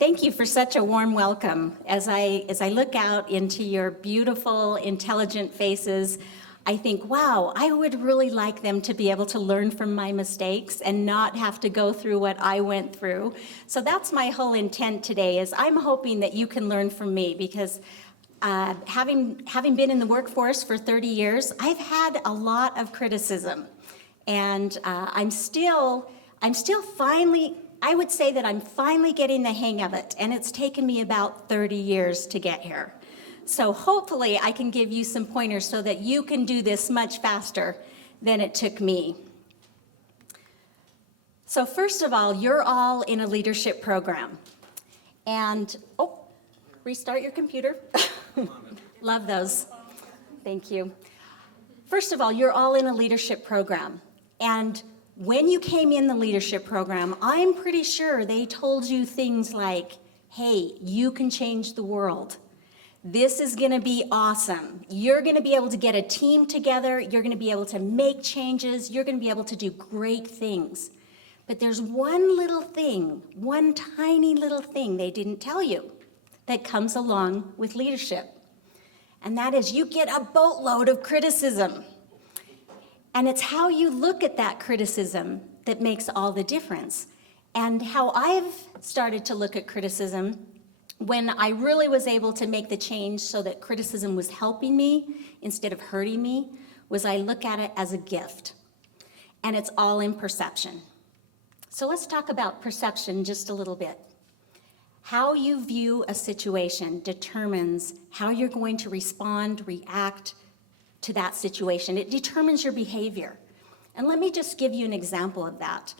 Thank you for such a warm welcome. As I look out into your beautiful, intelligent faces, I think, wow, I would really like them to be able to learn from my mistakes and not have to go through what I went through. So that's my whole intent today, is I'm hoping that you can learn from me, because having been in the workforce for 30 years, I've had a lot of criticism. And I'm still finally, I would say that I'm finally getting the hang of it, and it's taken me about 30 years to get here. So hopefully I can give you some pointers so that you can do this much faster than it took me. So first of all, you're all in a leadership program. And, restart your computer. Love those. Thank you. First of all, you're all in a leadership program. And when you came in the leadership program, I'm pretty sure they told you things like, hey, you can change the world. This is going to be awesome. You're going to be able to get a team together. You're going to be able to make changes. You're going to be able to do great things. But there's one little thing, one tiny little thing they didn't tell you that comes along with leadership. And that is, you get a boatload of criticism. And it's how you look at that criticism that makes all the difference. And how I've started to look at criticism, when I really was able to make the change so that criticism was helping me instead of hurting me, was I look at it as a gift. And it's all in perception. So let's talk about perception just a little bit. How you view a situation determines how you're going to respond, react to that situation. It determines your behavior. And let me just give you an example of that.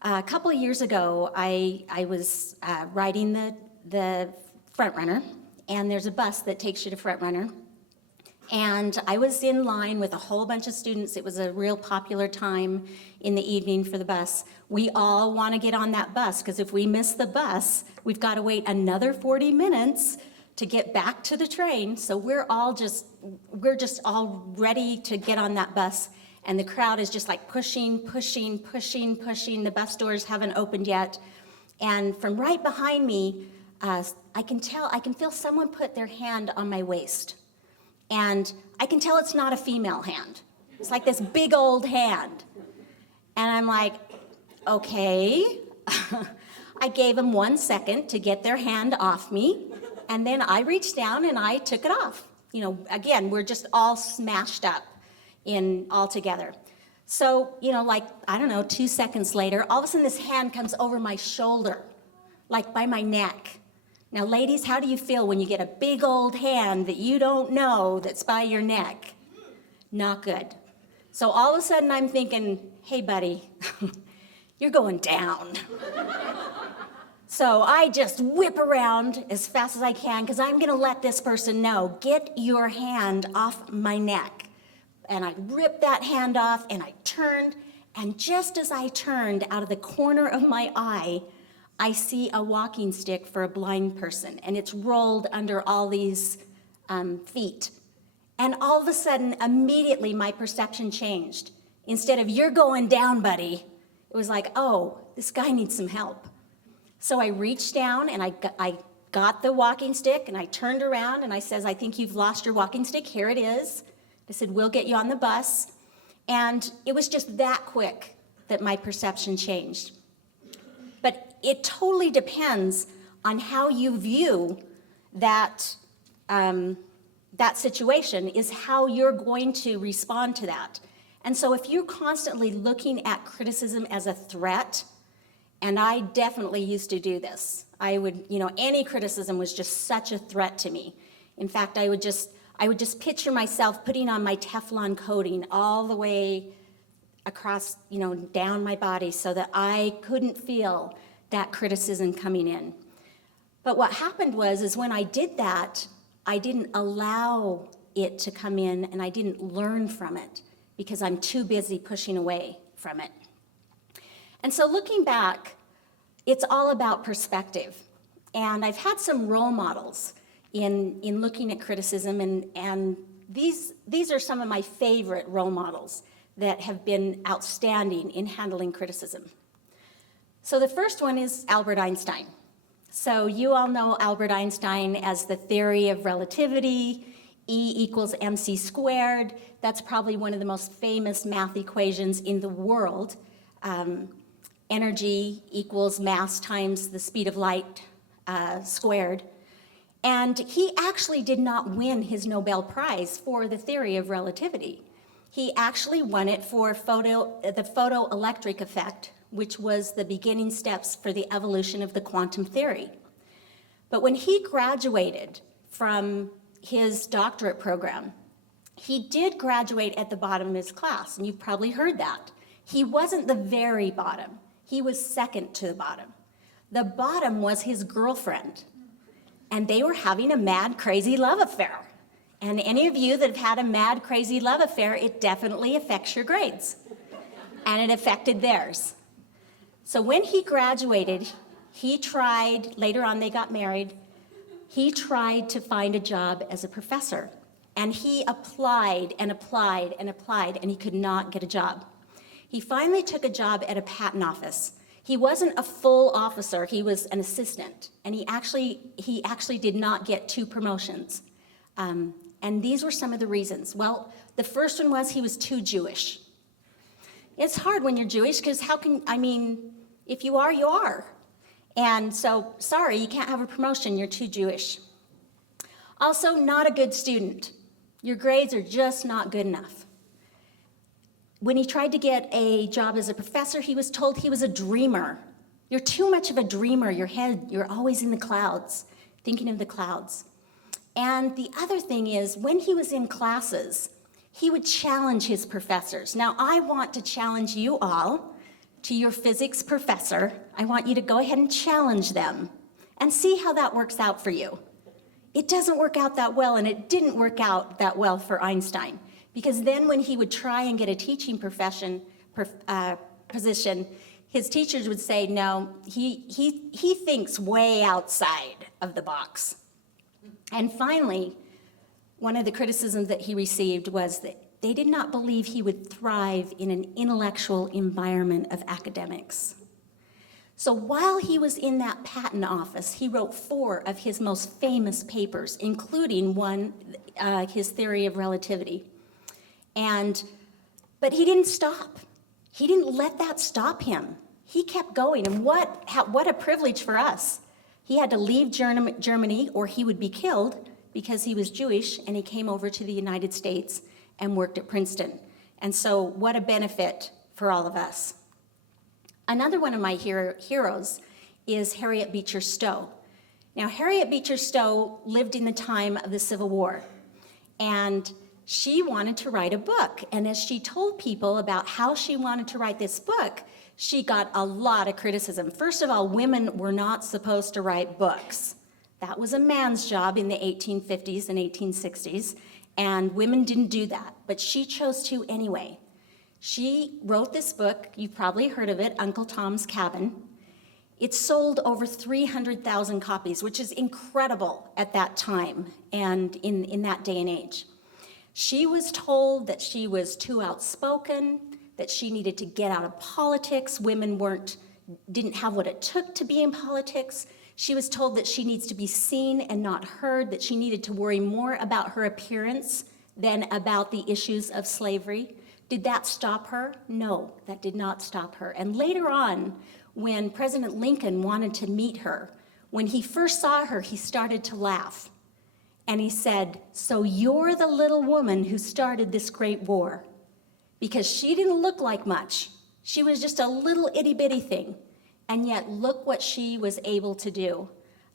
A couple of years ago, I was riding the Front Runner, and there's a bus that takes you to Front Runner. And I was in line with a whole bunch of students. It was a real popular time in the evening for the bus. We all want to get on that bus, because if we miss the bus, we've got to wait another 40 minutes to get back to the train. So we're just all ready to get on that bus. And the crowd is just like pushing. The bus doors haven't opened yet. And from right behind me, I can feel someone put their hand on my waist. And I can tell it's not a female hand. It's like this big old hand. And I'm like, okay. I gave them 1 second to get their hand off me. And then I reached down and I took it off. You know, again, we're just all smashed up all together. So, like, I don't know, 2 seconds later, all of a sudden this hand comes over my shoulder, like by my neck. Now, ladies, how do you feel when you get a big old hand that you don't know that's by your neck? Not good. So all of a sudden I'm thinking, hey, buddy, you're going down. So I just whip around as fast as I can, because I'm going to let this person know, get your hand off my neck. And I ripped that hand off, and I turned, and just as I turned, out of the corner of my eye, I see a walking stick for a blind person, and it's rolled under all these feet. And all of a sudden, immediately, my perception changed. Instead of, you're going down, buddy, it was like, oh, this guy needs some help. So I reached down, and I got the walking stick, and I turned around, and I says, I think you've lost your walking stick. Here it is. I said, we'll get you on the bus. And it was just that quick that my perception changed. But it totally depends on how you view that situation, is how you're going to respond to that. And so if you're constantly looking at criticism as a threat, and I definitely used to do this. I would, any criticism was just such a threat to me. In fact, I would just picture myself putting on my Teflon coating all the way across, down my body, so that I couldn't feel that criticism coming in. But what happened is when I did that, I didn't allow it to come in, and I didn't learn from it, because I'm too busy pushing away from it. And so looking back, it's all about perspective. And I've had some role models in looking at criticism, and these are some of my favorite role models that have been outstanding in handling criticism. So the first one is Albert Einstein. So you all know Albert Einstein as the theory of relativity, E equals mc squared. That's probably one of the most famous math equations in the world. Energy equals mass times the speed of light squared. And he actually did not win his Nobel Prize for the theory of relativity. He actually won it for the photoelectric effect, which was the beginning steps for the evolution of the quantum theory. But when he graduated from his doctorate program, he did graduate at the bottom of his class, and you've probably heard that. He wasn't the very bottom. He was second to the bottom. The bottom was his girlfriend, and they were having a mad, crazy love affair. And any of you that have had a mad, crazy love affair, it definitely affects your grades. And it affected theirs. So when he graduated, he tried, later on they got married, he tried to find a job as a professor. And he applied and applied and applied, and he could not get a job. He finally took a job at a patent office. He wasn't a full officer, he was an assistant. And he actually did not get 2 promotions. And these were some of the reasons. Well, the first one was he was too Jewish. It's hard when you're Jewish, because if you are, you are. And so, sorry, you can't have a promotion, you're too Jewish. Also, not a good student. Your grades are just not good enough. When he tried to get a job as a professor, he was told he was a dreamer. You're too much of a dreamer. You're always in the clouds, thinking of the clouds. And the other thing is, when he was in classes, he would challenge his professors. Now, I want to challenge you all to your physics professor. I want you to go ahead and challenge them and see how that works out for you. It doesn't work out that well, and it didn't work out that well for Einstein, because then when he would try and get a teaching position, his teachers would say, no, he thinks way outside of the box. And finally, one of the criticisms that he received was that they did not believe he would thrive in an intellectual environment of academics. So while he was in that patent office, he wrote 4 of his most famous papers, including one, his theory of relativity. But he didn't stop. He didn't let that stop him. He kept going, and what a privilege for us. He had to leave Germany or he would be killed because he was Jewish, and he came over to the United States and worked at Princeton. And so what a benefit for all of us. Another one of my heroes is Harriet Beecher Stowe. Now, Harriet Beecher Stowe lived in the time of the Civil War, and she wanted to write a book. And as she told people about how she wanted to write this book, she got a lot of criticism. First of all, women were not supposed to write books. That was a man's job in the 1850s and 1860s, and women didn't do that, but she chose to anyway. She wrote this book, you've probably heard of it, Uncle Tom's Cabin. It sold over 300,000 copies, which is incredible at that time and in that day and age. She was told that she was too outspoken, that she needed to get out of politics. Women didn't have what it took to be in politics. She was told that she needs to be seen and not heard, that she needed to worry more about her appearance than about the issues of slavery. Did that stop her? No, that did not stop her. And later on, when President Lincoln wanted to meet her, when he first saw her, he started to laugh. And he said, "So you're the little woman who started this great war." Because she didn't look like much. She was just a little itty-bitty thing. And yet, look what she was able to do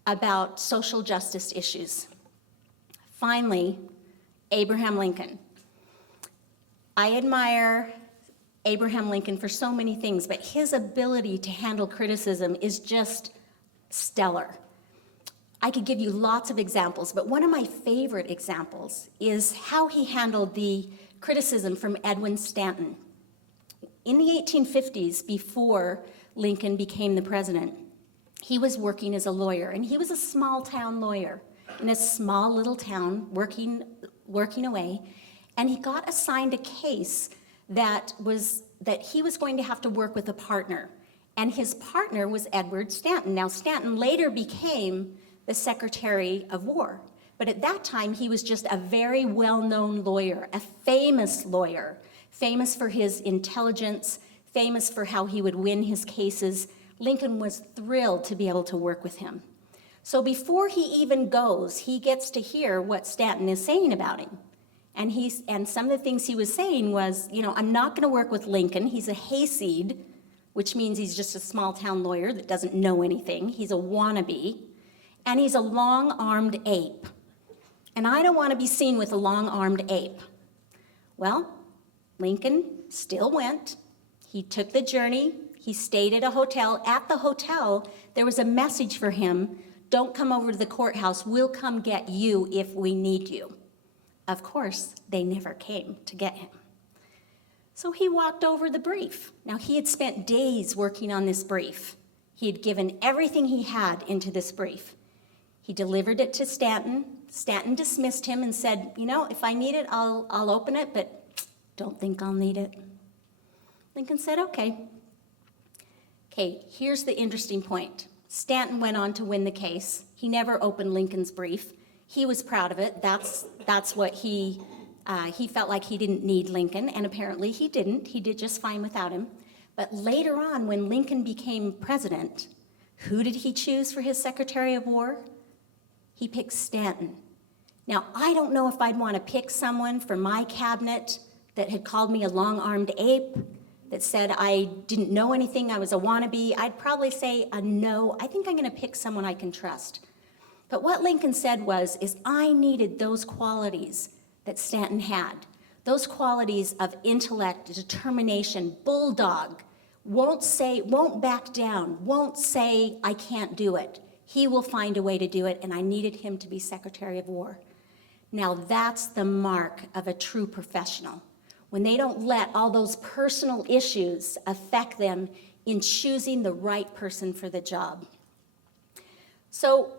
about social justice issues. Finally, Abraham Lincoln. I admire Abraham Lincoln for so many things, but his ability to handle criticism is just stellar. I could give you lots of examples, but one of my favorite examples is how he handled the criticism from Edwin Stanton. In the 1850s, before Lincoln became the president, he was working as a lawyer, and he was a small town lawyer in a small little town working away, and he got assigned a case that he was going to have to work with a partner. and his partner was Edward Stanton. Now, Stanton later became the Secretary of War, but at that time, he was just a very well-known lawyer, a famous lawyer, famous for his intelligence, famous for how he would win his cases. Lincoln was thrilled to be able to work with him. So before he even goes, he gets to hear what Stanton is saying about him. And some of the things he was saying was, I'm not going to work with Lincoln. He's a hayseed, which means he's just a small-town lawyer that doesn't know anything. He's a wannabe. And he's a long-armed ape. And I don't want to be seen with a long-armed ape. Well, Lincoln still went. He took the journey. He stayed at a hotel. At the hotel, there was a message for him: don't come over to the courthouse. We'll come get you if we need you. Of course, they never came to get him. So he walked over the brief. Now, he had spent days working on this brief. He had given everything he had into this brief. He delivered it to Stanton. Stanton dismissed him and said, if I need it, I'll open it, but don't think I'll need it. Lincoln said, okay. Okay, here's the interesting point. Stanton went on to win the case. He never opened Lincoln's brief. He was proud of it. That's what he felt like he didn't need Lincoln, and apparently he didn't. He did just fine without him. But later on, when Lincoln became president, who did he choose for his Secretary of War? He picked Stanton. Now, I don't know if I'd want to pick someone for my cabinet that had called me a long-armed ape, that said I didn't know anything, I was a wannabe. I'd probably say no. I think I'm going to pick someone I can trust. But what Lincoln said is I needed those qualities that Stanton had, those qualities of intellect, determination, bulldog, won't back down, won't say I can't do it. He will find a way to do it, and I needed him to be Secretary of War. Now, that's the mark of a true professional, when they don't let all those personal issues affect them in choosing the right person for the job. So,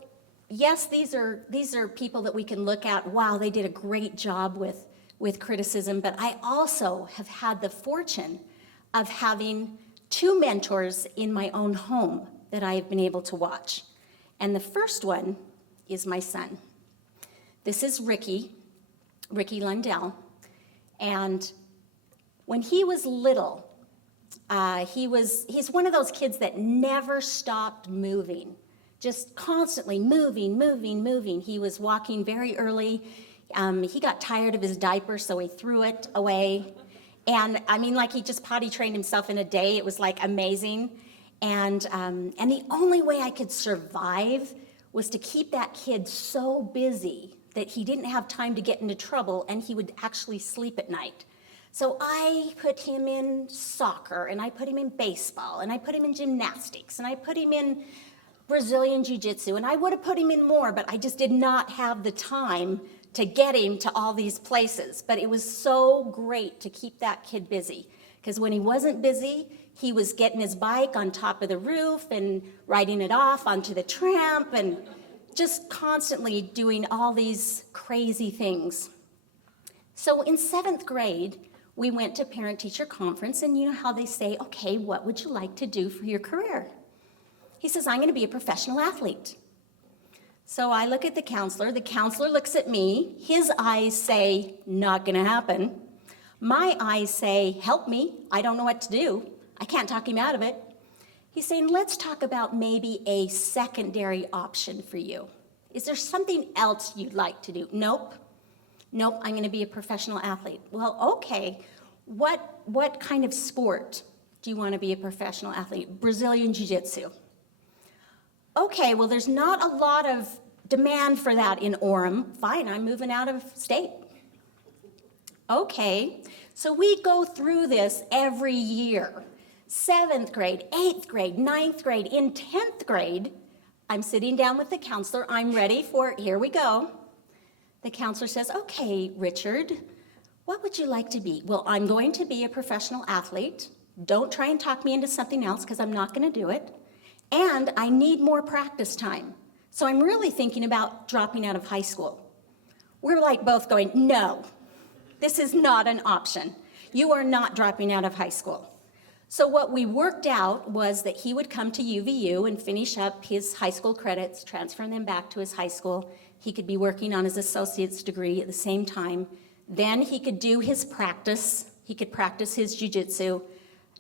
yes, these are people that we can look at, wow, they did a great job with criticism, but I also have had the fortune of having two mentors in my own home that I have been able to watch. And the first one is my son. This is Ricky Lundell. And when he was little, he's one of those kids that never stopped moving, just constantly moving. He was walking very early. He got tired of his diaper, so he threw it away. And he just potty trained himself in a day. It was amazing. And the only way I could survive was to keep that kid so busy that he didn't have time to get into trouble, and he would actually sleep at night. So I put him in soccer, and I put him in baseball, and I put him in gymnastics, and I put him in Brazilian jiu-jitsu, and I would have put him in more, but I just did not have the time to get him to all these places. But it was so great to keep that kid busy, because when he wasn't busy, he was getting his bike on top of the roof and riding it off onto the tramp and just constantly doing all these crazy things. So in 7th grade, we went to parent-teacher conference, and you know how they say, okay, what would you like to do for your career? He says, I'm going to be a professional athlete. So I look at the counselor looks at me, his eyes say, not going to happen. My eyes say, help me, I don't know what to do. I can't talk him out of it. He's saying, let's talk about maybe a secondary option for you. Is there something else you'd like to do? Nope, I'm going to be a professional athlete. Well, okay, what kind of sport do you want to be a professional athlete? Brazilian jiu-jitsu. Okay, well, there's not a lot of demand for that in Orem. Fine, I'm moving out of state. Okay, so we go through this every year. 7th grade, 8th grade, 9th grade. In 10th grade, I'm sitting down with the counselor. I'm ready for it. Here we go. The counselor says, okay, Richard, what would you like to be? Well, I'm going to be a professional athlete. Don't try and talk me into something else, because I'm not going to do it. And I need more practice time. So I'm really thinking about dropping out of high school. We're both going, no, this is not an option. You are not dropping out of high school. So what we worked out was that he would come to UVU and finish up his high school credits, transfer them back to his high school. He could be working on his associate's degree at the same time. Then he could do his practice. He could practice his jiu-jitsu,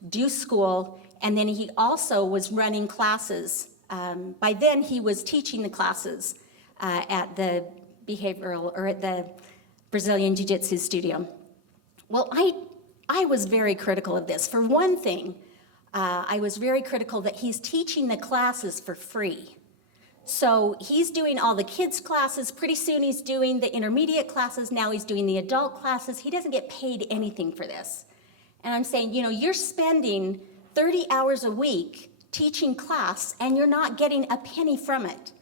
do school, and then he also was running classes. By then, he was teaching the classes at the behavioral, or at the Brazilian Jiu-Jitsu studio. Well, I was very critical of this. For one thing, I was very critical that he's teaching the classes for free. So he's doing all the kids' classes. Pretty soon he's doing the intermediate classes. Now he's doing the adult classes. He doesn't get paid anything for this. And I'm saying, you know, you're spending 30 hours a week teaching class and you're not getting a penny from it.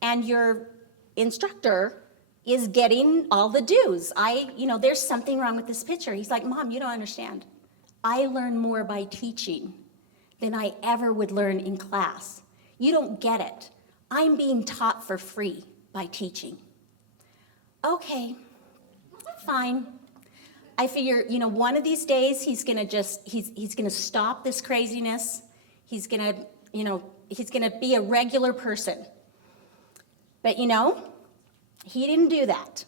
And your instructor is getting all the dues. There's something wrong with this picture. He's like, Mom, you don't understand. I learn more by teaching than I ever would learn in class. You don't get it. I'm being taught for free by teaching. Okay, fine. I figure, one of these days he's gonna stop this craziness. He's gonna be a regular person. But he didn't do that.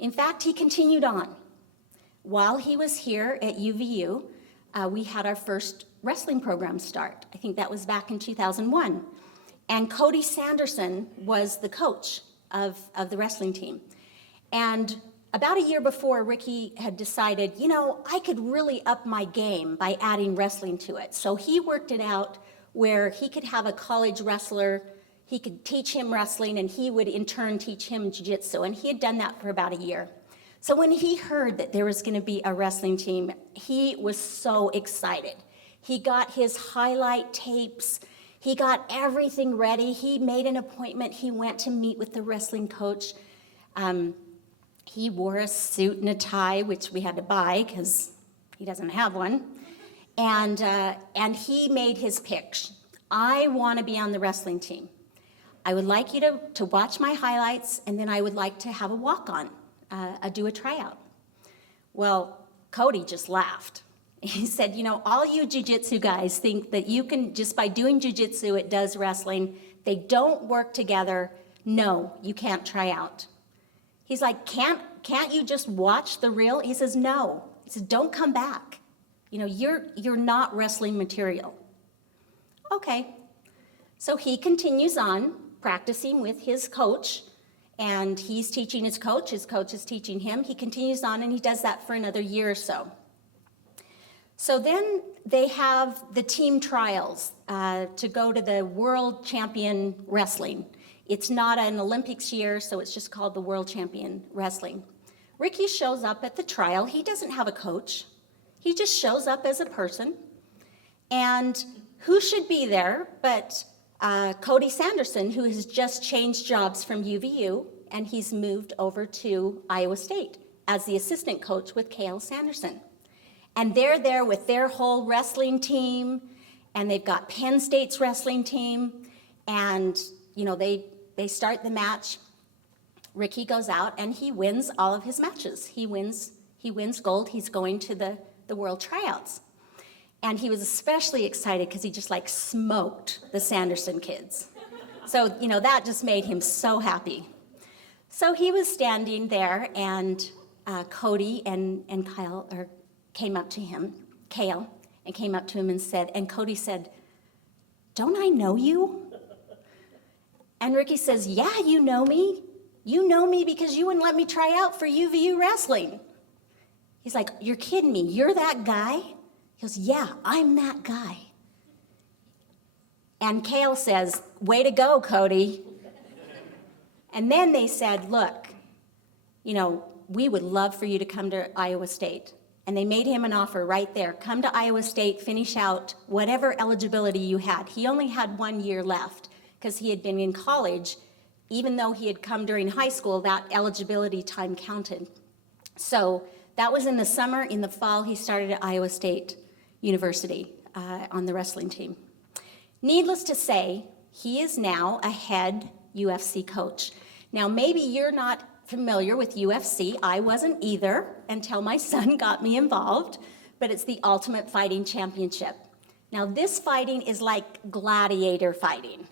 In fact, he continued on. While he was here at UVU, we had our first wrestling program start. I think that was back in 2001. And Cody Sanderson was the coach of the wrestling team. And about a year before, Ricky had decided, I could really up my game by adding wrestling to it. So he worked it out where he could have a college wrestler, he could teach him wrestling, and he would in turn teach him jiu-jitsu. And he had done that for about a year. So when he heard that there was going to be a wrestling team, he was so excited. He got his highlight tapes. He got everything ready. He made an appointment. He went to meet with the wrestling coach. He wore a suit and a tie, which we had to buy because he doesn't have one. And he made his pitch. I want to be on the wrestling team. I would like you to watch my highlights, and then I would like to have a walk-on, do a tryout. Well, Cody just laughed. He said, all you jiu-jitsu guys think that you can, just by doing jiu-jitsu, it does wrestling. They don't work together. No, you can't try out. He's like, can't you just watch the reel? He says, no. He says, don't come back. You're not wrestling material. Okay. So he continues on practicing with his coach, and he's teaching his coach is teaching him. He continues on, and he does that for another year or so. So then they have the team trials to go to the World Champion Wrestling. It's not an Olympics year, so it's just called the World Champion Wrestling. Ricky shows up at the trial. He doesn't have a coach. He just shows up as a person. And who should be there but Cody Sanderson, who has just changed jobs from UVU, and he's moved over to Iowa State as the assistant coach with Cale Sanderson. And they're there with their whole wrestling team, and they've got Penn State's wrestling team, and they start the match. Ricky goes out and he wins all of his matches. He wins gold. He's going to the world tryouts. And he was especially excited because he just smoked the Sanderson kids. So, that just made him so happy. So he was standing there, and Cody and Kyle came up to him, Cale, and came up to him and said, and Cody said, "Don't I know you?" And Ricky says, "Yeah, you know me. You know me because you wouldn't let me try out for UVU wrestling." He's like, "You're kidding me. You're that guy?" He goes, "Yeah, I'm that guy." And Cale says, "Way to go, Cody." And then they said, "Look, we would love for you to come to Iowa State." And they made him an offer right there. Come to Iowa State, finish out whatever eligibility you had. He only had 1 year left because he had been in college. Even though he had come during high school, that eligibility time counted. So that was in the summer. In the fall, he started at Iowa State University on the wrestling team. Needless to say, he is now a head UFC coach. Now, maybe you're not familiar with UFC. I wasn't either until my son got me involved. but it's the Ultimate Fighting Championship. Now, this fighting is like gladiator fighting.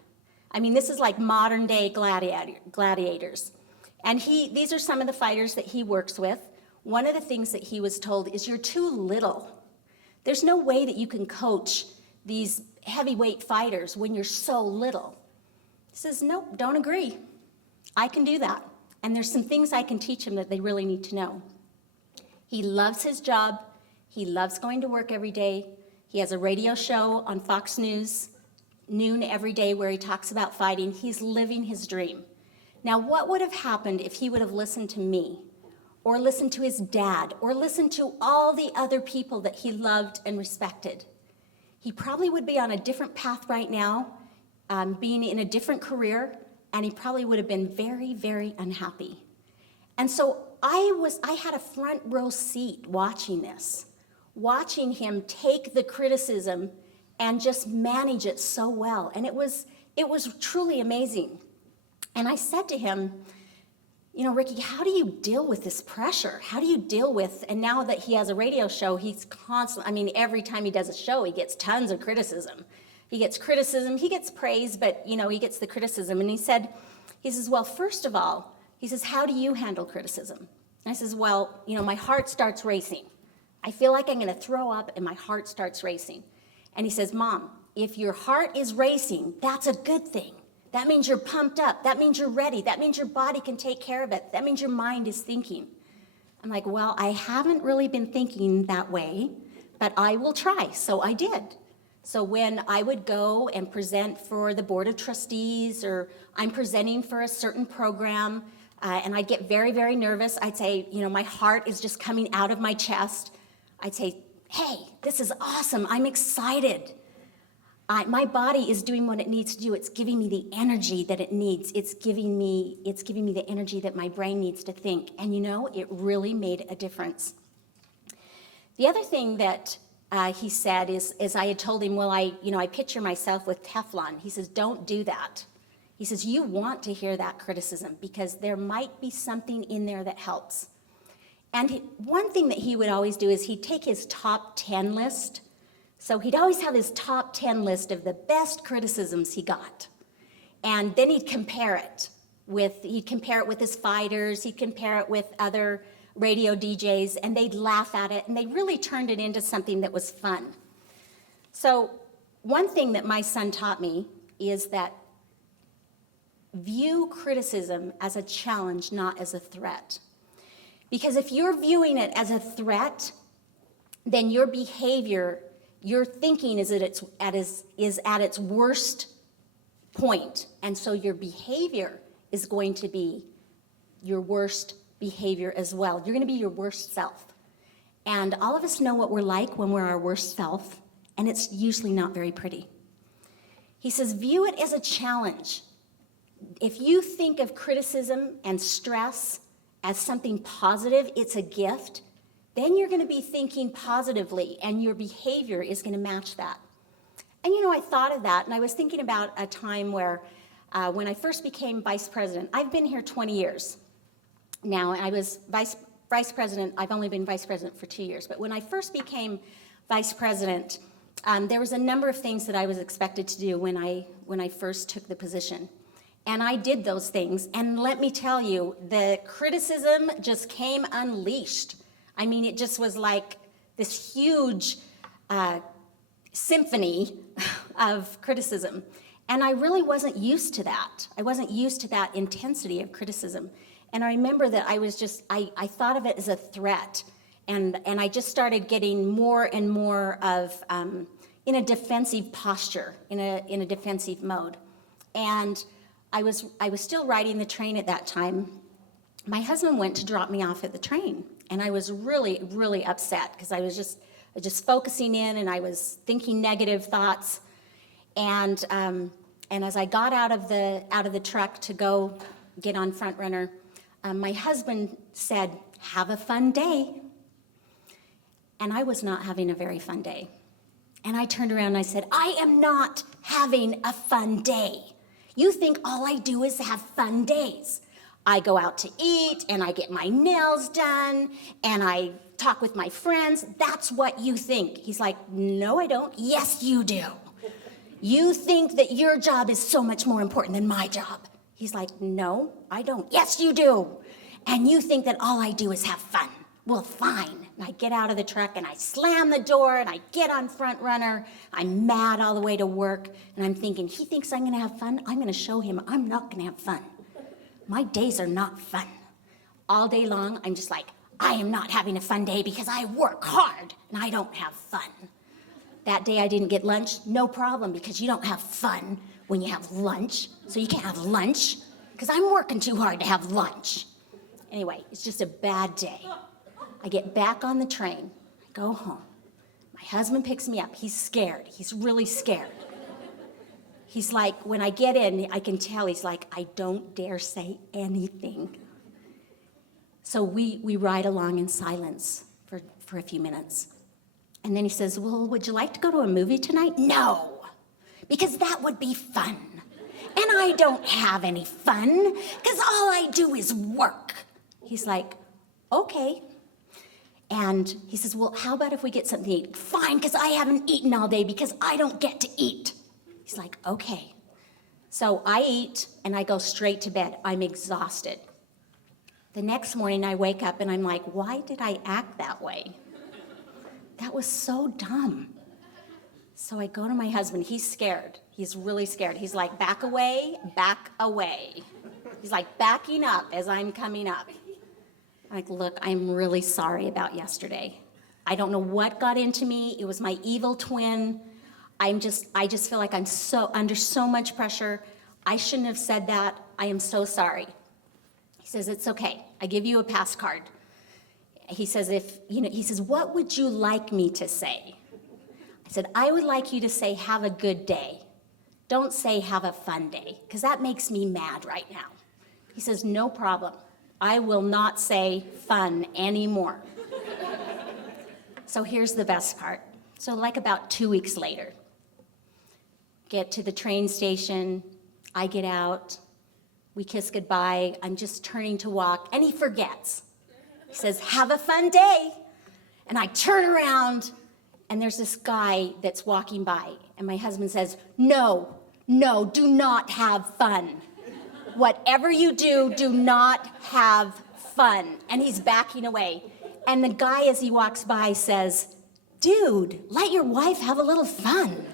I mean, this is like modern day gladiators. And these are some of the fighters that he works with. One of the things that he was told is, you're too little. There's no way that you can coach these heavyweight fighters when you're so little. He says, nope, don't agree. I can do that. And there's some things I can teach him that they really need to know. He loves his job. He loves going to work every day. He has a radio show on Fox News, noon every day, where he talks about fighting. He's living his dream. Now, what would have happened if he would have listened to me, or listened to his dad, or listened to all the other people that he loved and respected? He probably would be on a different path right now, being in a different career, and he probably would have been very, very unhappy. And so I had a front row seat watching this, watching him take the criticism and just manage it so well. And it was truly amazing. And I said to him, you know, Ricky, how do you deal with this pressure? How do you deal with, and now that he has a radio show, he's constantly, I mean, every time he does a show, he gets tons of criticism. He gets criticism, he gets praise, but, you know, he gets the criticism. And he says, well, first of all, he says, how do you handle criticism? And I says, well, you know, my heart starts racing. I feel like I'm going to throw up and my heart starts racing. And he says, Mom, if your heart is racing, that's a good thing. That means you're pumped up. That means you're ready. That means your body can take care of it. That means your mind is thinking. I'm like, well, I haven't really been thinking that way, but I will try. So I did. So when I would go and present for the Board of Trustees, or I'm presenting for a certain program, and I'd get very, very nervous, I'd say, you know, my heart is just coming out of my chest. I'd say, hey, this is awesome. I'm excited. My body is doing what it needs to do. It's giving me the energy that it needs. It's giving me the energy that my brain needs to think. And you know, it really made a difference. The other thing that he said is I had told him, well, I picture myself with Teflon. He says, don't do that. He says, you want to hear that criticism because there might be something in there that helps. And one thing that he would always do is he'd take his top 10 list. So he'd always have his top 10 list of the best criticisms he got. And then he'd compare it with his fighters, he'd compare it with other radio DJs, and they'd laugh at it, and they really turned it into something that was fun. So one thing that my son taught me is that view criticism as a challenge, not as a threat. Because if you're viewing it as a threat, then your behavior, your thinking is at its worst point. And so your behavior is going to be your worst behavior as well. You're going to be your worst self. And all of us know what we're like when we're our worst self, and it's usually not very pretty. He says, view it as a challenge. If you think of criticism and stress as something positive, it's a gift, then you're going to be thinking positively, and your behavior is going to match that. And you know, I thought of that, and I was thinking about a time where when I first became vice president, I've been here 20 years now, and I was vice president. I've only been vice president for 2 years, but when I first became vice president, there was a number of things that I was expected to do when I first took the position. And I did those things, and let me tell you, the criticism just came unleashed. I mean, it just was like this huge symphony of criticism. And I really wasn't used to that. I wasn't used to that intensity of criticism. And I remember that I thought of it as a threat. And I just started getting more and more of in a defensive posture, in a defensive mode. And I was still riding the train at that time. My husband went to drop me off at the train, and I was really, really upset because I was just focusing in, and I was thinking negative thoughts. And as I got out of the truck to go get on Front Runner, my husband said, "Have a fun day." And I was not having a very fun day. And I turned around and I said, "I am not having a fun day. You think all I do is have fun days. I go out to eat, and I get my nails done, and I talk with my friends. That's what you think. He's like, no, I don't. Yes, you do. You think that your job is so much more important than my job. He's like, no, I don't. Yes, you do. And you think that all I do is have fun. Well, fine. And I get out of the truck and I slam the door and I get on front runner. I'm mad all the way to work. And I'm thinking, he thinks I'm going to have fun. I'm going to show him I'm not going to have fun. My days are not fun. All day long, I'm just like, I am not having a fun day because I work hard and I don't have fun. That day I didn't get lunch, no problem, because you don't have fun when you have lunch. So you can't have lunch because I'm working too hard to have lunch. Anyway, it's just a bad day. I get back on the train, I go home. My husband picks me up. He's scared. He's really scared. He's like, when I get in, I can tell he's like, I don't dare say anything. So we ride along in silence for a few minutes. And then he says, well, would you like to go to a movie tonight? No, because that would be fun. And I don't have any fun, because all I do is work. He's like, okay. And he says, well, how about if we get something to eat? Fine, because I haven't eaten all day because I don't get to eat. He's like, okay. So I eat and I go straight to bed. I'm exhausted. The next morning I wake up and I'm like, why did I act that way? That was so dumb. So I go to my husband. He's scared. He's really scared. He's like, back away, back away. He's like backing up as I'm coming up. I'm like, look, I'm really sorry about yesterday. I don't know what got into me. It was my evil twin. I just feel like I'm under so much pressure. I shouldn't have said that. I am so sorry. He says, it's okay. I give you a pass card. He says, he says, what would you like me to say? I said, I would like you to say, have a good day. Don't say, have a fun day, because that makes me mad right now. He says, no problem. I will not say fun anymore. So here's the best part. So like about 2 weeks later, get to the train station, I get out, we kiss goodbye, I'm just turning to walk, and he forgets. He says, have a fun day. And I turn around, and there's this guy that's walking by. And my husband says, no, do not have fun. Whatever you do, do not have fun. And he's backing away. And the guy, as he walks by, says, dude, let your wife have a little fun.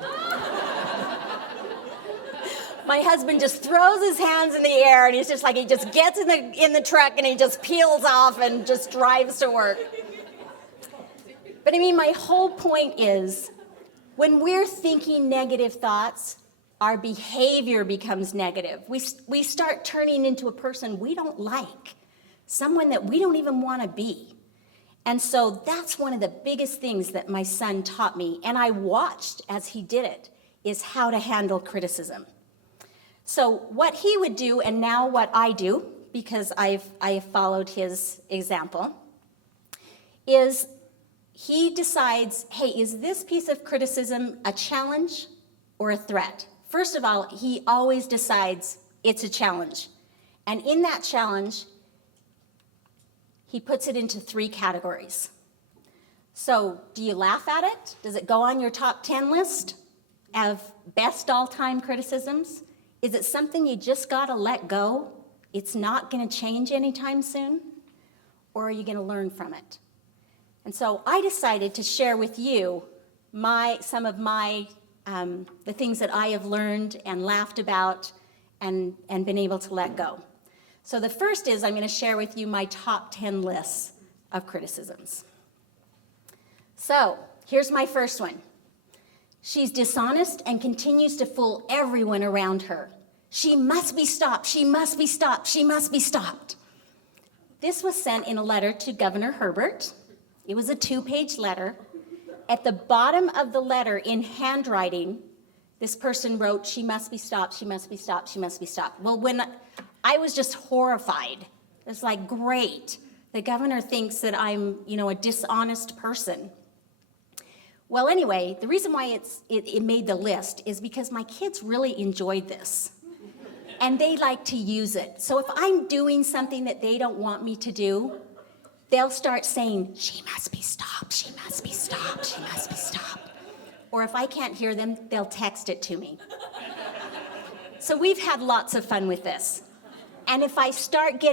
My husband just throws his hands in the air, and he's just like, he just gets in the truck and he just peels off and just drives to work. But I mean, my whole point is, when we're thinking negative thoughts, our behavior becomes negative. We start turning into a person we don't like, someone that we don't even want to be. And so that's one of the biggest things that my son taught me, and I watched as he did it, is how to handle criticism. So what he would do, and now what I do, because I've followed his example, is he decides, hey, is this piece of criticism a challenge or a threat? First of all, he always decides it's a challenge. And in that challenge, he puts it into 3 categories. So do you laugh at it? Does it go on your top 10 list of best all-time criticisms? Is it something you just got to let go? It's not going to change anytime soon? Or are you going to learn from it? And so I decided to share with you some of the things that I have learned and laughed about and been able to let go. So the first is I'm going to share with you my top 10 lists of criticisms. So here's my first one. She's dishonest and continues to fool everyone around her. She must be stopped. She must be stopped. She must be stopped. This was sent in a letter to Governor Herbert. It was a 2-page letter. At the bottom of the letter, in handwriting, this person wrote, she must be stopped, she must be stopped, she must be stopped. Well, when I was just horrified. It's like, great. The governor thinks that I'm, a dishonest person. Well, anyway, the reason why it made the list is because my kids really enjoyed this. And they like to use it. So if I'm doing something that they don't want me to do, they'll start saying, she must be stopped, she must be stopped, she must be stopped. Or if I can't hear them, they'll text it to me. So we've had lots of fun with this. And if I start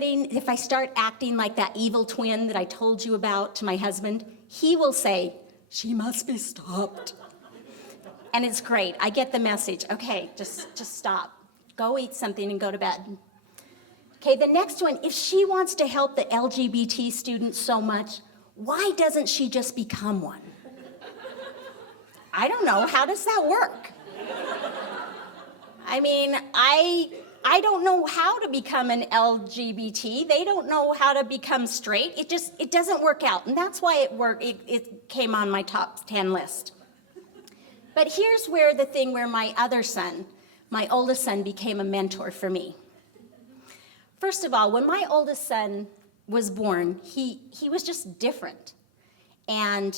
acting like that evil twin that I told you about to my husband, he will say, she must be stopped. And it's great. I get the message. Okay, just stop. Go eat something and go to bed. Okay, the next one, if she wants to help the LGBT students so much, why doesn't she just become one? I don't know. How does that work? I mean, I don't know how to become an LGBT. They don't know how to become straight. It doesn't work out. And that's why it came on my top 10 list. But here's where my other son, my oldest son, became a mentor for me. First of all, when my oldest son was born, he was just different. And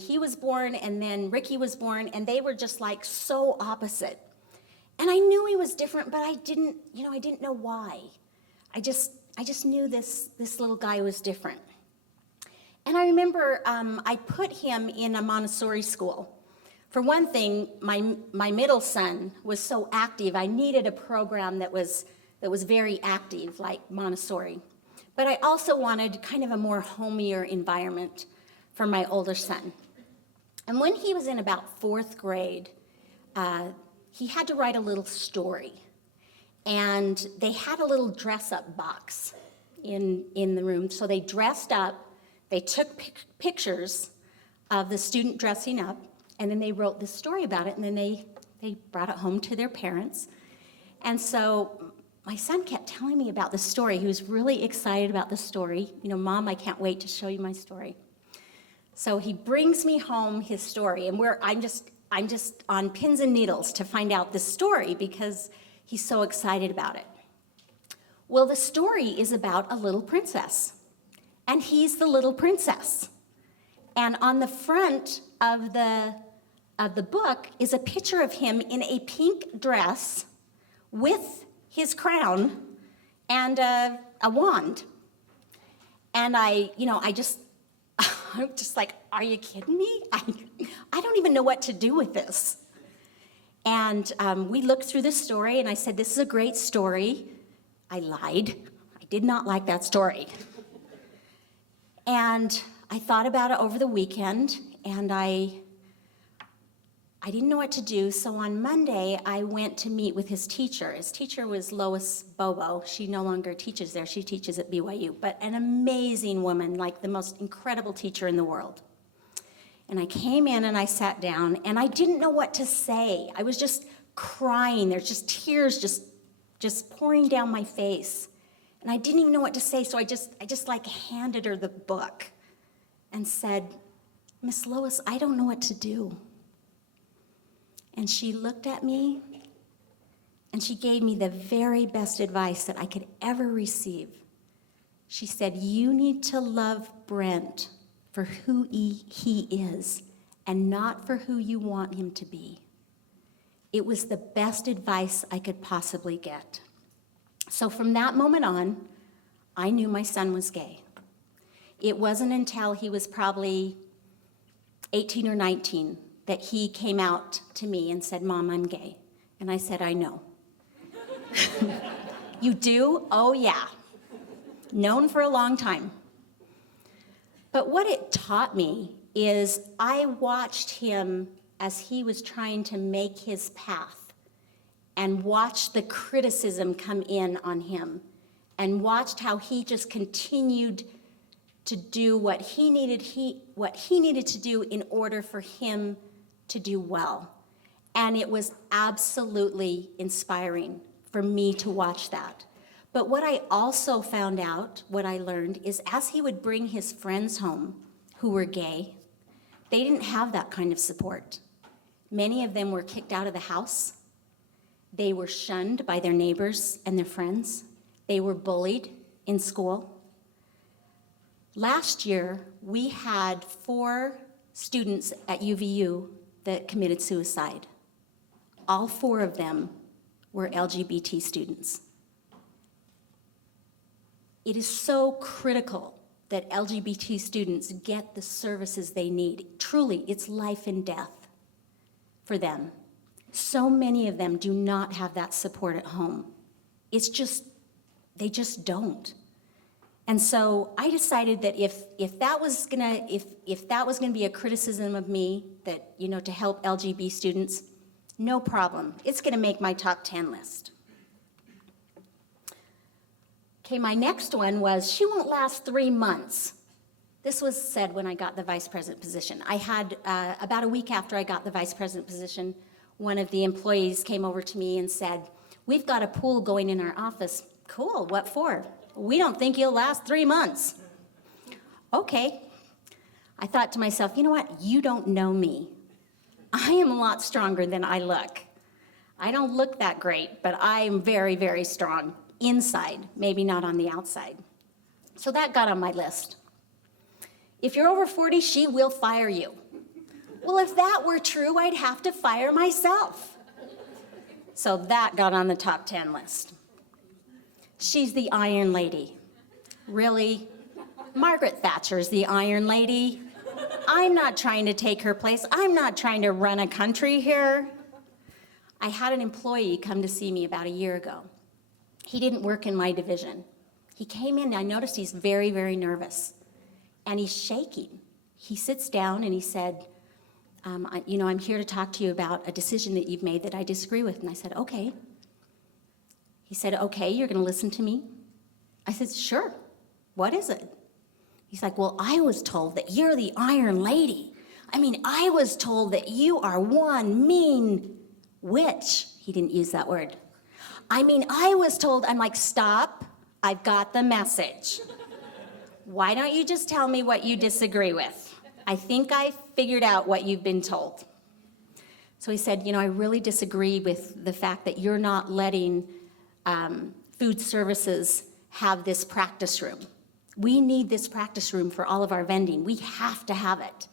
he was born, and then Ricky was born, and they were just like so opposite. And I knew he was different, but I didn't know why. I just knew this little guy was different. And I remember I put him in a Montessori school. For one thing, my middle son was so active. I needed a program that was very active, like Montessori. But I also wanted kind of a more homier environment for my older son. And when he was in about 4th grade, he had to write a little story. And they had a little dress-up box in the room. So they dressed up, they took pictures of the student dressing up, and then they wrote this story about it, and then they brought it home to their parents. And so my son kept telling me about the story. He was really excited about the story. Mom, I can't wait to show you my story. So he brings me home his story, and I'm just on pins and needles to find out this story because he's so excited about it. Well, the story is about a little princess, and he's the little princess. And on the front of the book is a picture of him in a pink dress with his crown and a wand. And I'm just like, are you kidding me? I don't even know what to do with this. And we looked through the story, and I said, this is a great story. I lied. I did not like that story. And I thought about it over the weekend, and I didn't know what to do, so on Monday, I went to meet with his teacher. His teacher was Lois Bobo. She no longer teaches there. She teaches at BYU, but an amazing woman, like the most incredible teacher in the world. And I came in and I sat down, and I didn't know what to say. I was just crying. There's just tears just pouring down my face. And I didn't even know what to say, so I just like handed her the book and said, Miss Lois, I don't know what to do. And she looked at me, and she gave me the very best advice that I could ever receive. She said, you need to love Brent for who he is and not for who you want him to be. It was the best advice I could possibly get. So from that moment on, I knew my son was gay. It wasn't until he was probably 18 or 19 that he came out to me and said, Mom, I'm gay. And I said, I know. You do? Oh, yeah. Known for a long time. But what it taught me is I watched him as he was trying to make his path and watched the criticism come in on him and watched how he just continued to do what he needed to do in order for him to do well. And it was absolutely inspiring for me to watch that. But what I also found out, what I learned, is as he would bring his friends home who were gay, they didn't have that kind of support. Many of them were kicked out of the house. They were shunned by their neighbors and their friends. They were bullied in school. Last year, we had 4 students at UVU that committed suicide. All 4 of them were LGBT students. It is so critical that LGBT students get the services they need. Truly, it's life and death for them. So many of them do not have that support at home. It's just, they just don't. And so I decided that if that was gonna be a criticism of me, that, you know, to help LGBT students, no problem. It's gonna make my top 10 list. Okay, my next one was, she won't last 3 months. This was said when I got the vice president position. I had, about a week after I got the vice president position, one of the employees came over to me and said, we've got a pool going in our office. Cool, what for? We don't think you'll last 3 months. Okay. I thought to myself, you know what? You don't know me. I am a lot stronger than I look. I don't look that great, but I am very, very strong inside, maybe not on the outside. So that got on my list. If you're over 40, she will fire you. Well, if that were true, I'd have to fire myself. So that got on the top 10 list. She's the Iron Lady. Really? Margaret Thatcher's the Iron Lady. I'm not trying to take her place. I'm not trying to run a country here. I had an employee come to see me about a year ago. He didn't work in my division. He came in, and I noticed he's very, very nervous, and he's shaking. He sits down and he said, you know, I'm here to talk to you about a decision that you've made that I disagree with. And I said, okay. He said, okay, you're gonna listen to me? I said, sure. What is it? He's like, well, I was told that you're the Iron Lady. I mean, I was told that you are one mean witch. He didn't use that word. I mean, I was told. I'm like, stop, I've got the message. Why don't you just tell me what you disagree with? I think I figured out what you've been told. So he said, you know, I really disagree with the fact that you're not letting food services have this practice room. We need this practice room for all of our vending. We have to have it.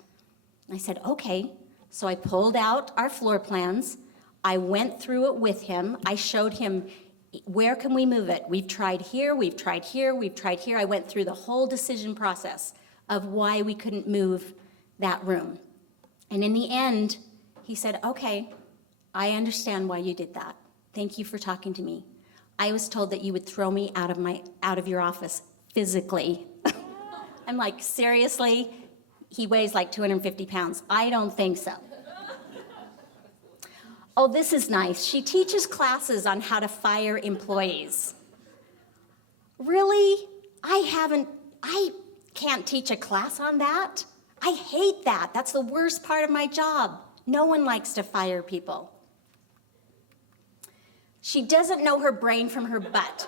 I said, okay. So I pulled out our floor plans. I went through it with him. I showed him, where can we move it? We've tried here, we've tried here, we've tried here. I went through the whole decision process of why we couldn't move that room. And in the end, he said, okay, I understand why you did that. Thank you for talking to me. I was told that you would throw me out of your office physically. I'm like, seriously? He weighs like 250 pounds. I don't think so. Oh, this is nice. She teaches classes on how to fire employees. Really? I can't teach a class on that. I hate that. That's the worst part of my job. No one likes to fire people. She doesn't know her brain from her butt.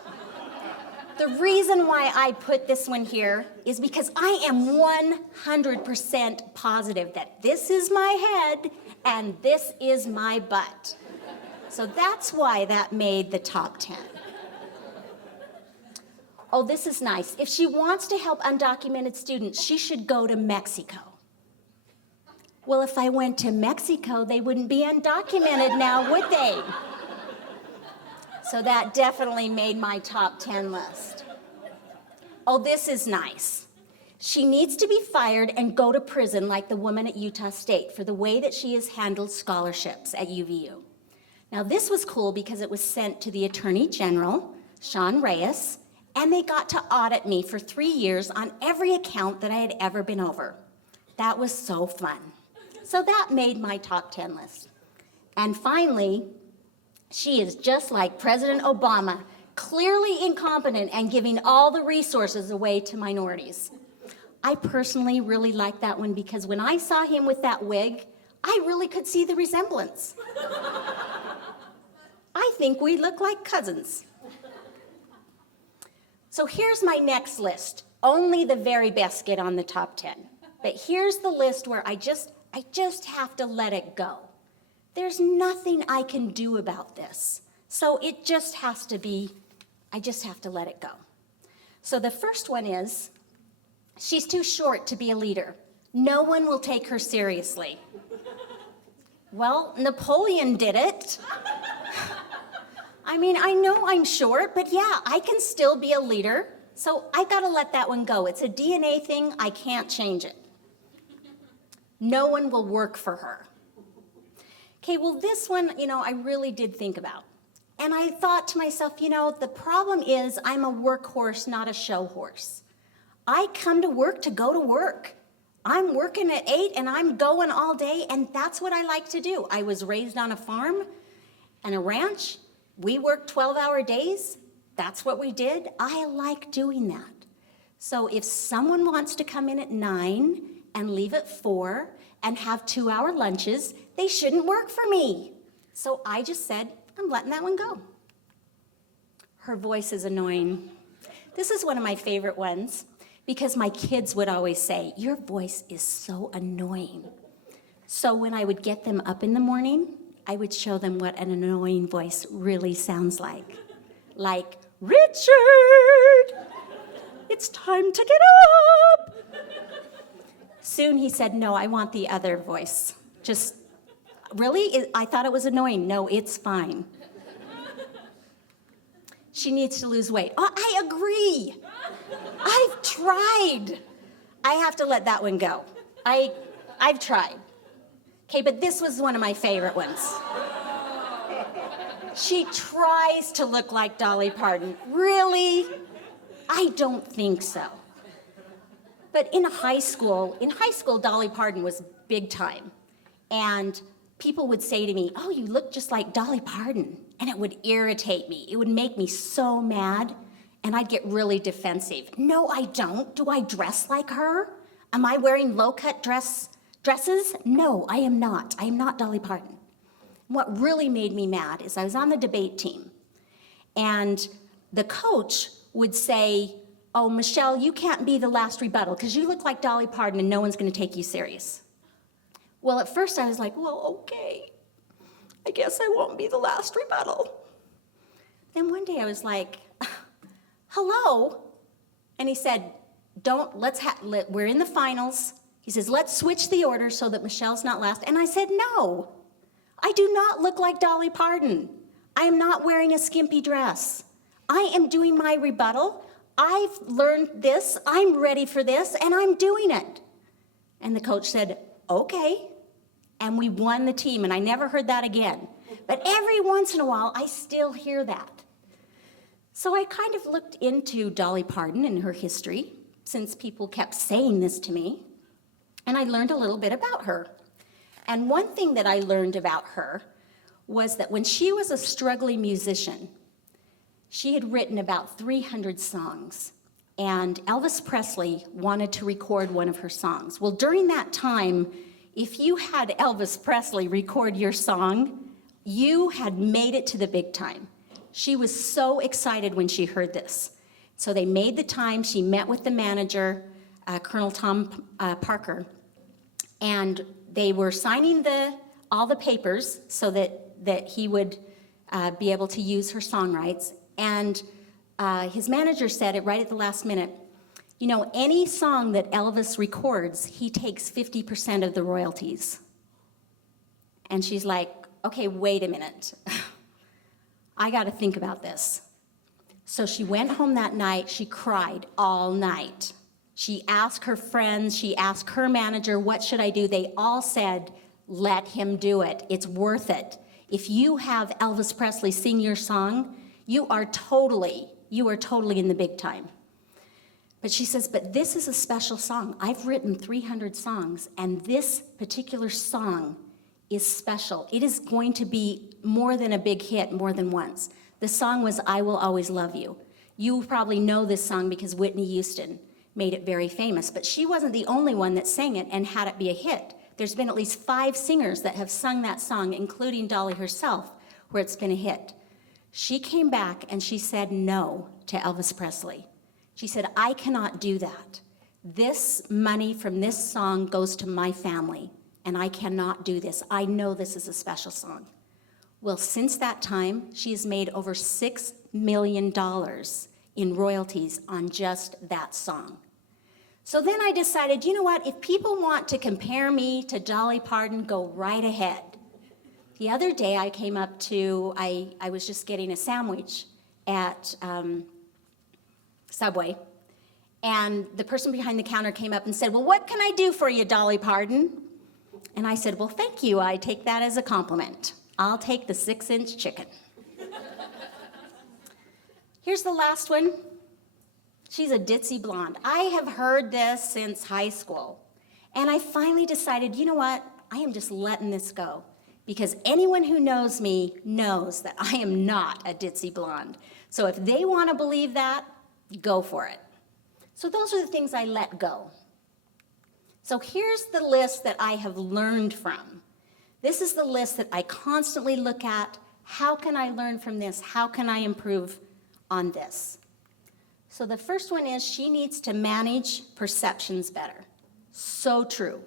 The reason why I put this one here is because I am 100% positive that this is my head and this is my butt. So that's why that made the top 10. Oh, this is nice. If she wants to help undocumented students, she should go to Mexico. Well, if I went to Mexico, they wouldn't be undocumented now, would they? So that definitely made my top 10 list. Oh, this is nice. She needs to be fired and go to prison like the woman at Utah State for the way that she has handled scholarships at UVU. Now, this was cool because it was sent to the Attorney General, Sean Reyes, and they got to audit me for 3 years on every account that I had ever been over. That was so fun. So that made my top 10 list. And finally, she is just like President Obama, clearly incompetent and giving all the resources away to minorities. I personally really like that one because when I saw him with that wig, I really could see the resemblance. I think we look like cousins. So here's my next list. Only the very best get on the top 10. But here's the list where I just have to let it go. There's nothing I can do about this. So it just has to be, I just have to let it go. So the first one is, she's too short to be a leader. No one will take her seriously. Well, Napoleon did it. I mean, I know I'm short, but yeah, I can still be a leader. So I got to let that one go. It's a DNA thing. I can't change it. No one will work for her. Okay, well, this one, I really did think about. And I thought to myself, the problem is I'm a workhorse, not a show horse. I come to work to go to work. I'm working at 8 and I'm going all day, and that's what I like to do. I was raised on a farm and a ranch. We worked 12-hour days. That's what we did. I like doing that. So if someone wants to come in at 9 and leave at 4 and have 2-hour lunches, they shouldn't work for me. So I just said, I'm letting that one go. Her voice is annoying. This is one of my favorite ones because my kids would always say, your voice is so annoying. So when I would get them up in the morning, I would show them what an annoying voice really sounds like. Like, Richard, it's time to get up. Soon he said, no, I want the other voice. Just, really? I thought it was annoying. No, it's fine. She needs to lose weight. Oh, I agree. I've tried. I have to let that one go. I've tried. Okay, but this was one of my favorite ones. She tries to look like Dolly Parton. Really? I don't think so. But in high school, Dolly Parton was big time. And people would say to me, oh, you look just like Dolly Parton. And it would irritate me. It would make me so mad. And I'd get really defensive. No, I don't. Do I dress like her? Am I wearing low-cut dresses? No, I am not. I am not Dolly Parton. What really made me mad is I was on the debate team. And the coach would say, oh, Michelle, you can't be the last rebuttal because you look like Dolly Parton and no one's going to take you serious. Well, at first I was like, well, okay. I guess I won't be the last rebuttal. Then one day I was like, hello? And he said, we're in the finals. He says, let's switch the order so that Michelle's not last. And I said, no, I do not look like Dolly Parton. I am not wearing a skimpy dress. I am doing my rebuttal. I've learned this, I'm ready for this, and I'm doing it. And the coach said, okay. And we won the team, and I never heard that again. But every once in a while, I still hear that. So I kind of looked into Dolly Parton and her history, since people kept saying this to me, and I learned a little bit about her. And one thing that I learned about her was that when she was a struggling musician, she had written about 300 songs, and Elvis Presley wanted to record one of her songs. Well, during that time, if you had Elvis Presley record your song, you had made it to the big time. She was so excited when she heard this. So they made the time. She met with the manager, Colonel Tom Parker, and they were signing all the papers so that he would be able to use her song rights. And his manager said it right at the last minute, any song that Elvis records, he takes 50% of the royalties. And she's like, okay, wait a minute. I got to think about this. So she went home that night. She cried all night. She asked her friends. She asked her manager, what should I do? They all said, let him do it. It's worth it. If you have Elvis Presley sing your song, you are totally in the big time. But she says, but this is a special song. I've written 300 songs, and this particular song is special. It is going to be more than a big hit more than once. The song was I Will Always Love You. You probably know this song because Whitney Houston made it very famous, but she wasn't the only one that sang it and had it be a hit. There's been at least 5 singers that have sung that song, including Dolly herself, where it's been a hit. She came back and she said no to Elvis Presley. She said, I cannot do that. This money from this song goes to my family, and I cannot do this. I know this is a special song. Well, since that time, she has made over $6 million in royalties on just that song. So then I decided, you know what? If people want to compare me to Dolly Parton, go right ahead. The other day I came up to, I was just getting a sandwich at Subway, And the person behind the counter came up and said, well, what can I do for you, Dolly Parton? And I said, well, thank you. I take that as a compliment. I'll take the 6-inch chicken. Here's the last one. She's a ditzy blonde. I have heard this since high school. And I finally decided, you know what? I am just letting this go. Because anyone who knows me knows that I am not a ditzy blonde. So if they want to believe that, go for it. So those are the things I let go. So here's the list that I have learned from. This is the list that I constantly look at. How can I learn from this? How can I improve on this? So the first one is she needs to manage perceptions better. So true.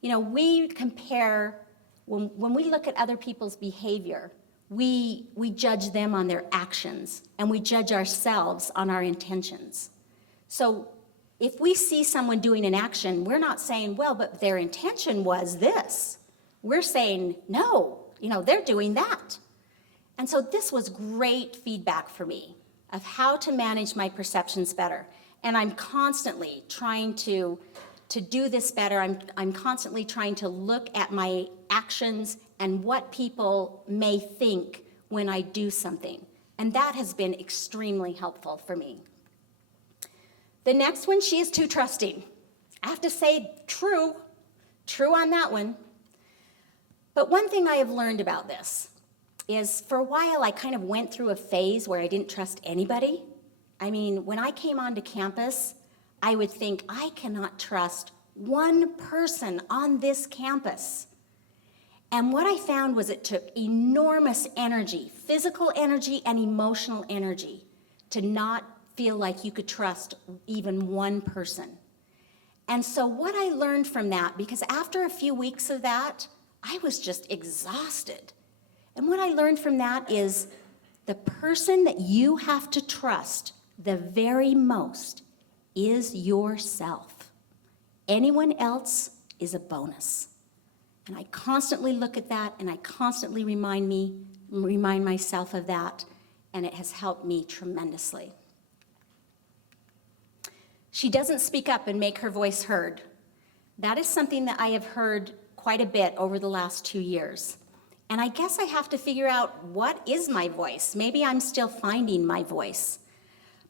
You know, we compare, when we look at other people's behavior, we judge them on their actions, and we judge ourselves on our intentions. So if we see someone doing an action, we're not saying, well, but their intention was this. We're saying, no, you know, they're doing that. And so this was great feedback for me of how to manage my perceptions better. And I'm constantly trying to do this better. I'm constantly trying to look at my actions and what people may think when I do something. And that has been extremely helpful for me. The next one, she is too trusting. I have to say, true on that one. But one thing I have learned about this is for a while I kind of went through a phase where I didn't trust anybody. I mean, when I came onto campus, I would think, I cannot trust one person on this campus. And what I found was it took enormous energy, physical energy and emotional energy, to not feel like you could trust even one person. And so what I learned from that, because after a few weeks of that, I was just exhausted. And what I learned from that is the person that you have to trust the very most is yourself. Anyone else is a bonus. And I constantly look at that, and I constantly remind myself of that, and it has helped me tremendously. She doesn't speak up and make her voice heard. That is something that I have heard quite a bit over the last 2 years. And I guess I have to figure out, what is my voice? Maybe I'm still finding my voice.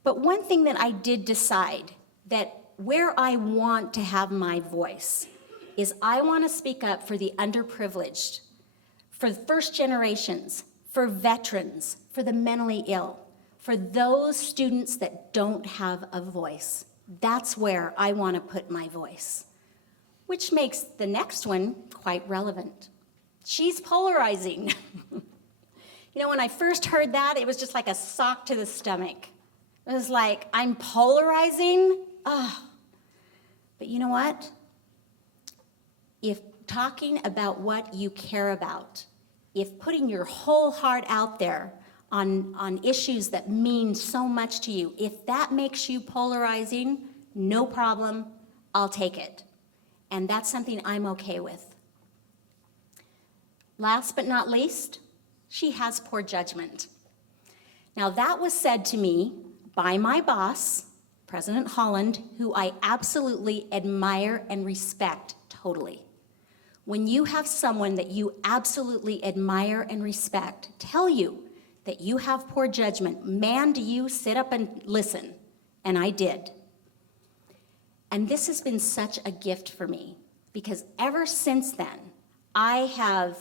But one thing that I did decide, that where I want to have my voice is I want to speak up for the underprivileged, for first generations, for veterans, for the mentally ill, for those students that don't have a voice. That's where I want to put my voice, which makes the next one quite relevant. She's polarizing. You know, when I first heard that, it was just like a sock to the stomach. It was like, I'm polarizing? Oh. But you know what? If talking about what you care about, if putting your whole heart out there on issues that mean so much to you, if that makes you polarizing, no problem, I'll take it. And that's something I'm okay with. Last but not least, she has poor judgment. Now that was said to me by my boss, President Holland, who I absolutely admire and respect totally. When you have someone that you absolutely admire and respect tell you that you have poor judgment, man, do you sit up and listen. And I did. And this has been such a gift for me, because ever since then, I have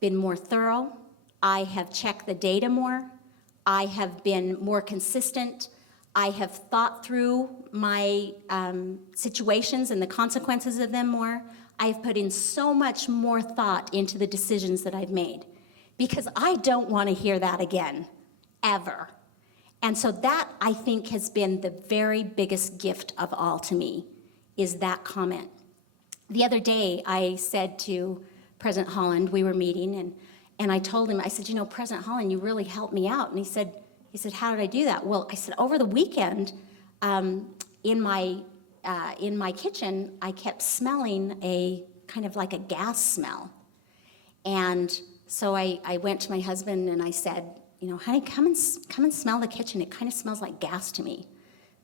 been more thorough. I have checked the data more. I have been more consistent. I have thought through my situations and the consequences of them more. I've put in so much more thought into the decisions that I've made, because I don't want to hear that again, ever. And so that, I think, has been the very biggest gift of all to me, is that comment. The other day, I said to President Holland, we were meeting, and I told him, I said, you know, President Holland, you really helped me out. And he said, how did I do that? Well, I said, over the weekend, in my kitchen, I kept smelling a kind of like a gas smell. And so I went to my husband and I said, you know, honey, come and smell the kitchen. It kind of smells like gas to me.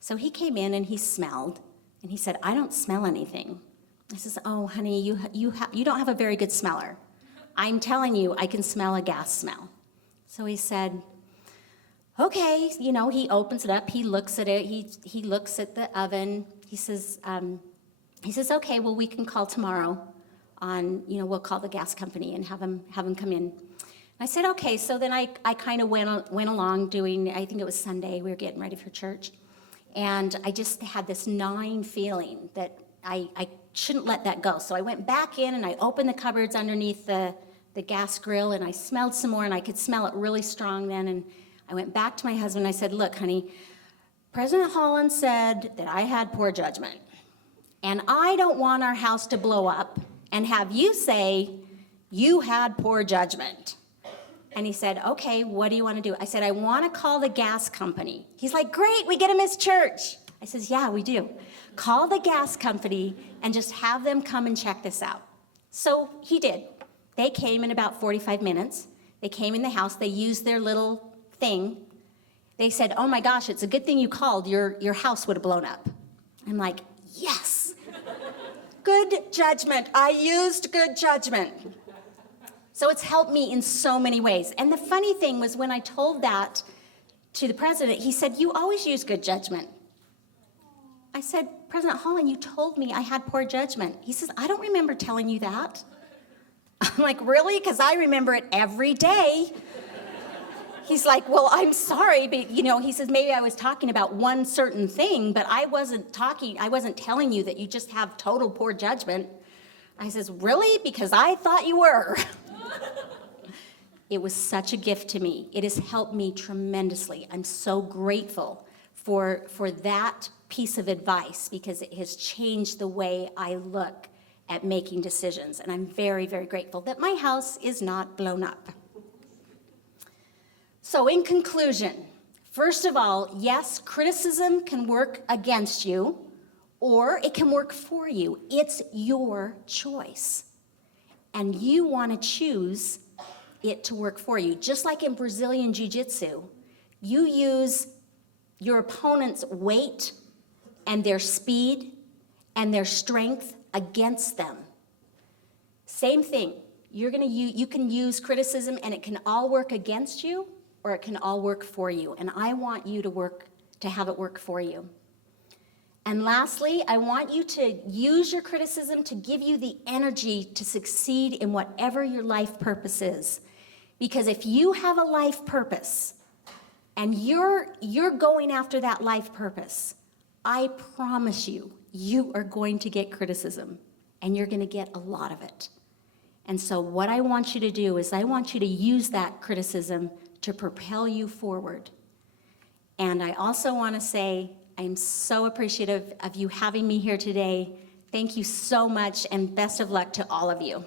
So he came in and he smelled, and he said, I don't smell anything. I says, oh, honey, you don't have a very good smeller. I'm telling you, I can smell a gas smell. So he said, okay, he opens it up, he looks at it, he looks at the oven. He says, okay, well, we can call tomorrow on, we'll call the gas company and have them come in. I said, okay. So then I kind of went along doing, I think it was Sunday, we were getting ready for church. And I just had this gnawing feeling that I shouldn't let that go. So I went back in and I opened the cupboards underneath the gas grill, and I smelled some more, and I could smell it really strong then. And I went back to my husband and I said, look, honey, President Holland said that I had poor judgment. And I don't want our house to blow up and have you say you had poor judgment. And he said, okay, what do you want to do? I said, I want to call the gas company. He's like, great, we get to miss church. I says, yeah, we do. Call the gas company and just have them come and check this out. So he did. They came in about 45 minutes. They came in the house. They used their little thing. They said, oh my gosh, it's a good thing you called. Your house would have blown up. I'm like, yes. Good judgment. I used good judgment. So it's helped me in so many ways. And the funny thing was when I told that to the president, he said, you always use good judgment. I said, President Holland, you told me I had poor judgment. He says, I don't remember telling you that. I'm like, really? Because I remember it every day. He's like, well, I'm sorry, but he says, maybe I was talking about one certain thing, but I wasn't telling you that you just have total poor judgment. I says, really? Because I thought you were. It was such a gift to me. It has helped me tremendously. I'm so grateful for that piece of advice because it has changed the way I look at making decisions. And I'm very, very grateful that my house is not blown up. So in conclusion, first of all, yes, criticism can work against you or it can work for you. It's your choice. And you want to choose it to work for you. Just like in Brazilian Jiu-Jitsu, you use your opponent's weight and their speed and their strength against them. Same thing. You can use criticism and it can all work against you or it can all work for you. And I want you to have it work for you. And lastly, I want you to use your criticism to give you the energy to succeed in whatever your life purpose is. Because if you have a life purpose and you're going after that life purpose, I promise you, you are going to get criticism and you're going to get a lot of it. And so what I want you to do is I want you to use that criticism to propel you forward. And I also want to say, I'm so appreciative of you having me here today. Thank you so much, and best of luck to all of you.